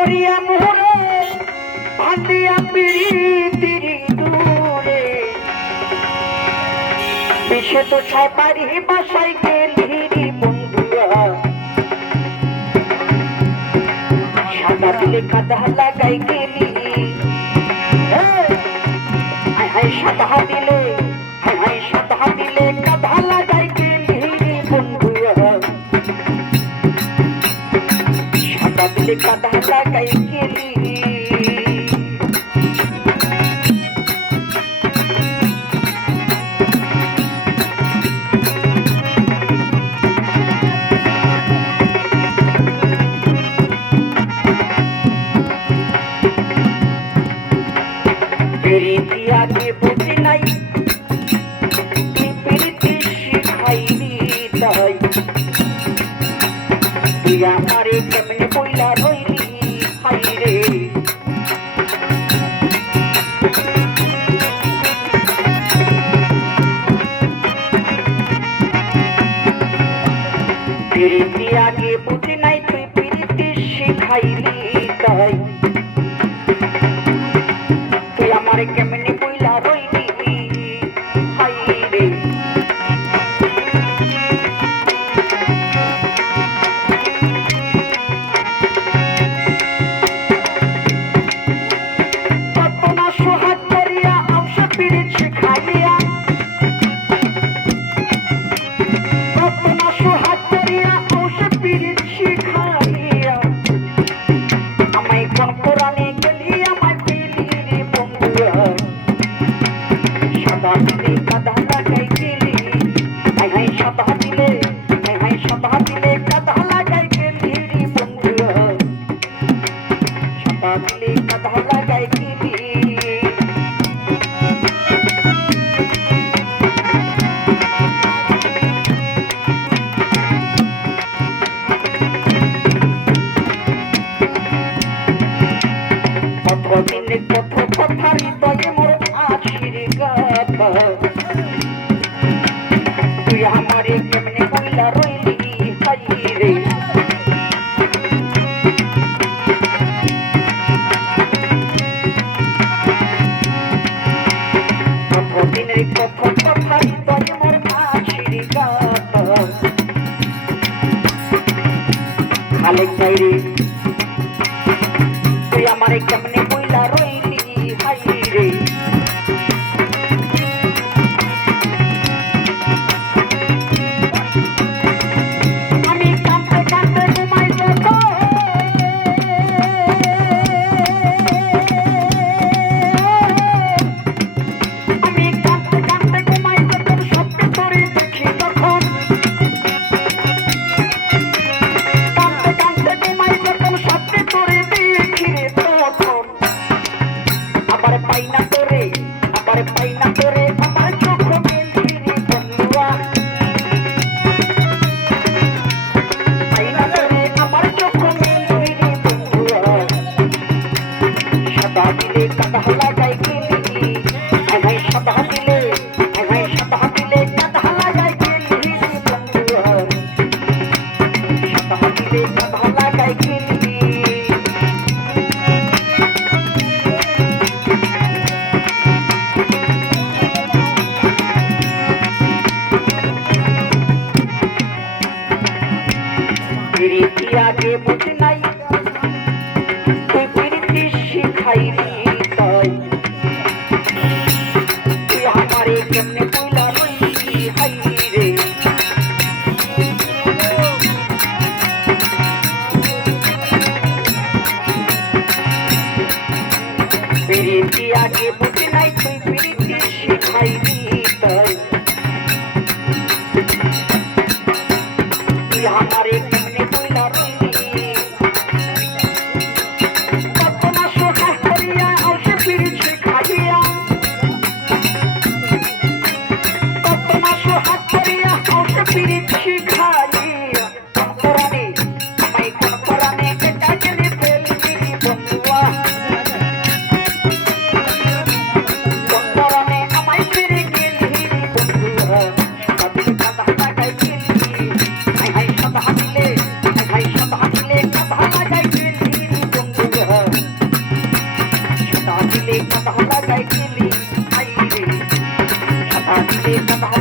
করিয়া মোরে ভান্দিয়া পিড়ি দূরে বিষে তো ছাপারি বাসায় গেলি বন্ধুরা সাদা দিলে কাদা লাগাই গেলি সাদা দিলে সাদা দিলে কাদা লাগাই গেলি বন্ধুরা সাদা দিলে কাদা লাগাই গেলি আগে বুঝি নাই প্রীতি শিখাইলি তাই তুই আমারে কেমনে বইলা রইলি হাই রে প্রীতি আগে বুঝি নাই তুই প্রীতি শিখাইলি তাই তুই আমারে কেমনে বইলা রইলি হাই রে কত না সোহাগ করিয়া অংশ পিড়ি শিখাইয়া কত না সোহাগ করিয়া অংশ পিড়ি শিখাইয়া আমায় কোন কোরআনে গেলি আমায় পেলি রে বন্ধুরা সাদা দিলে কাদা লাগাই গেলি সাদা দিলে সাদা দিলে কাদা লাগাই গেলি রে বন্ধুরা সাদা দিলে কাদা লাগাই গেলি কতদিনে কত কথা হৃদয়ে মোর আছির গাথা তুই আমারে কেমনে কইলা রইলি হাই রে কতদিনের কত কথা হৃদয়ে মোর আছির গাথা খালেক ভাই রে তুই আমারে কেমনে বইলা রইলি হাই রে আমি কাঁদতে কাঁদতে ঘুমাই যাব আমি কাঁদতে কাঁদতে ঘুমাই যাব স্বপ্নে তোরে দেখি তখন কাঁদতে কাঁদতে ঘুমাই যাব স্বপ্নে তোরে দেখি রে তখন আবার পাই না তোরে আমার চোখ গেলি রে বন্ধুয়া পাই না তোরে আমার চোখ গেলি রে বন্ধুয়া সাদা দিলে কাদা লাগাই গেলি সাদা দিলে কাদা লাগাই গেলি রে বন্ধুয়া সাদা দিলে কাদা লাগাই গেলি প্রীতি আগে বুঝি নাই তুই প্রীতি শিখাইলি তাই তুই আমারে কেমনে বইলা রইলি হাই রে প্রীতি আগে বুঝি নাই তুই প্রীতি শিখাইলি তাই তুই আমারে কেমনে বইলা রইলি কত না সোহাগ করিয়া অংশ পিড়ি শিখাইয়া কত না সোহাগ করিয়া অংশ পিড়ি শিখাইয়া কোরআনে আমায় কোন কোরআনে এটা গেলে ফেলবি বন্ধুয়া দিলে কথা লাগাই গেলি আই রে সাদা দিলে কথা